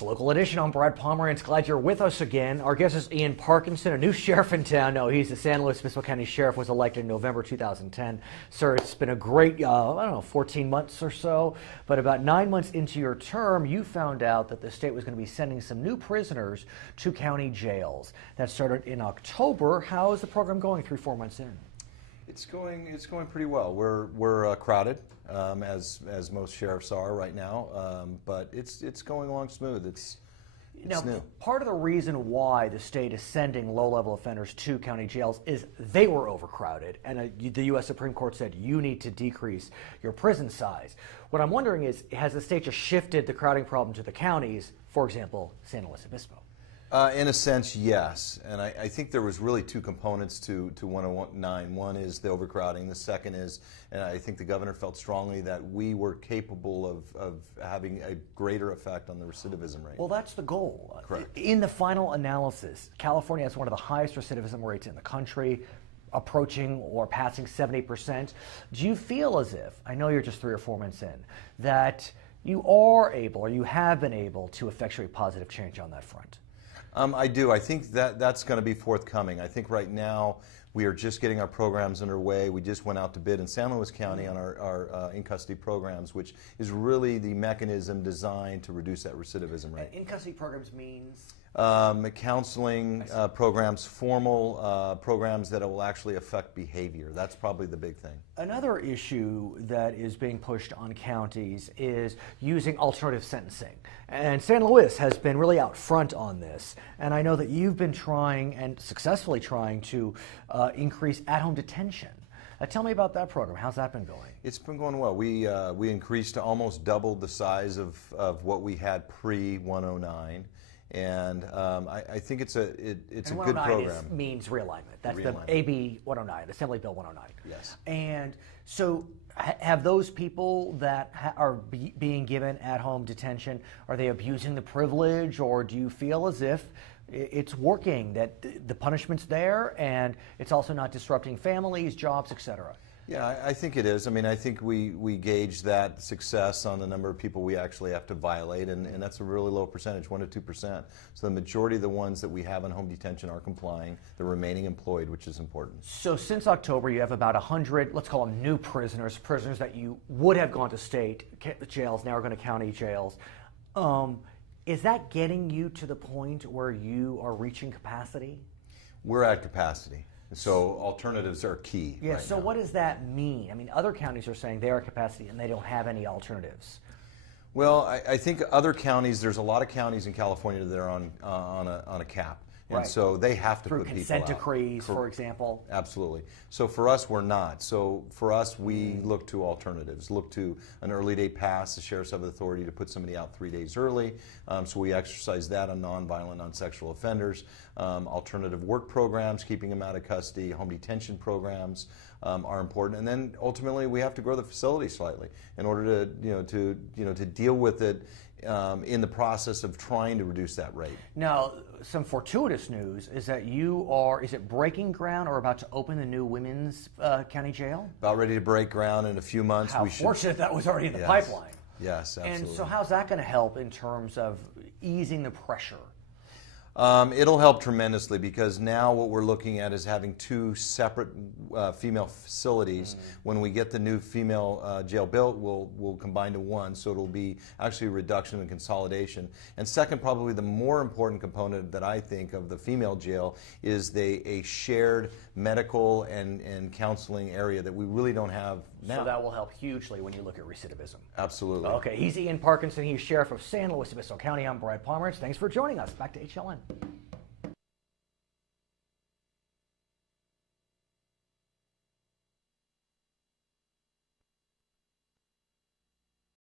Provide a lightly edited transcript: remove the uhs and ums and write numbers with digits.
It's a local edition. I'm Brad Pomerantz. Glad you're with us again. Our guest is Ian Parkinson, a new sheriff in town. No, he's the San Luis Obispo County Sheriff, was elected in November 2010. Sir, it's been a great, I don't know, 14 months or so. But about 9 months into your term, you found out that the state was going to be sending some new prisoners to county jails. That started in October. How is the program going 3-4 months in? It's going pretty well. We're crowded, as most sheriffs are right now, but it's going along smooth. It's now, new. Part of the reason why the state is sending low-level offenders to county jails is they were overcrowded, and the U.S. Supreme Court said you need to decrease your prison size. What I'm wondering is, has the state just shifted the crowding problem to the counties, for example, San Luis Obispo? In a sense, yes. And I think there was really two components to 109. One is the overcrowding. The second is, and I think the governor felt strongly that we were capable of having a greater effect on the recidivism rate. Well, that's the goal. Correct. In the final analysis, California has one of the highest recidivism rates in the country, approaching or passing 70%. Do you feel as if, I know you're just 3 or 4 months in, that you are able, or you have been able, to effectuate positive change on that front? I do. I think that's going to be forthcoming. I think right now we are just getting our programs underway. We just went out to bid in San Luis County on our in-custody programs, which is really the mechanism designed to reduce that recidivism rate. In-custody programs means? Counseling programs, formal programs that will actually affect behavior. That's probably the big thing. Another issue that is being pushed on counties is using alternative sentencing. And San Luis has been really out front on this. And I know that you've been trying, and successfully trying, to increase at-home detention. Tell me about that program. How's that been going? It's been going well. We increased to almost doubled the size of what we had pre-109. And I think it's a good program. Means realignment. That's realignment. The AB 109, Assembly Bill 109. Yes. And so have those people that are being given at-home detention, are they abusing the privilege, or do you feel as if it's working, that the punishment's there and it's also not disrupting families, jobs, etc.? Yeah, I think it is. I mean, I think we gauge that success on the number of people we actually have to violate, and that's a really low percentage, 1% to 2%. So the majority of the ones that we have in home detention are complying. They're remaining employed, which is important. So since October, you have about 100, let's call them new prisoners that you would have gone to state jails, now are going to county jails. Is that getting you to the point where you are reaching capacity? We're at capacity. So alternatives are key. Yeah, right so now. What does that mean? I mean, other counties are saying they are at capacity and they don't have any alternatives. Well, I think other counties, there's a lot of counties in California that are on a cap. And right. So they have to Through put people out. consent decrees, for example. Absolutely. So for us, we're not. So for us, we look to alternatives. Look to an early day pass. The sheriffs have the authority to put somebody out 3 days early. So we exercise that on nonviolent, non-sexual offenders. Alternative work programs, keeping them out of custody, home detention programs are important. And then ultimately, we have to grow the facility slightly in order to deal with it. In the process of trying to reduce that rate. Now, some fortuitous news is that is it breaking ground or about to open the new women's county jail? About ready to break ground in a few months. How fortunate that was already in the pipeline. Yes, absolutely. And so how's that going to help in terms of easing the pressure? It'll help tremendously, because now what we're looking at is having 2 separate female facilities. When we get the new female jail built, we'll combine to 1, so it'll be actually a reduction and consolidation. And second, probably the more important component that I think of the female jail is a shared medical and counseling area that we really don't have now. So that will help hugely when you look at recidivism. Absolutely. Okay, he's Ian Parkinson. He's Sheriff of San Luis Obispo County. I'm Brad Pomerantz. Thanks for joining us. Back to HLN.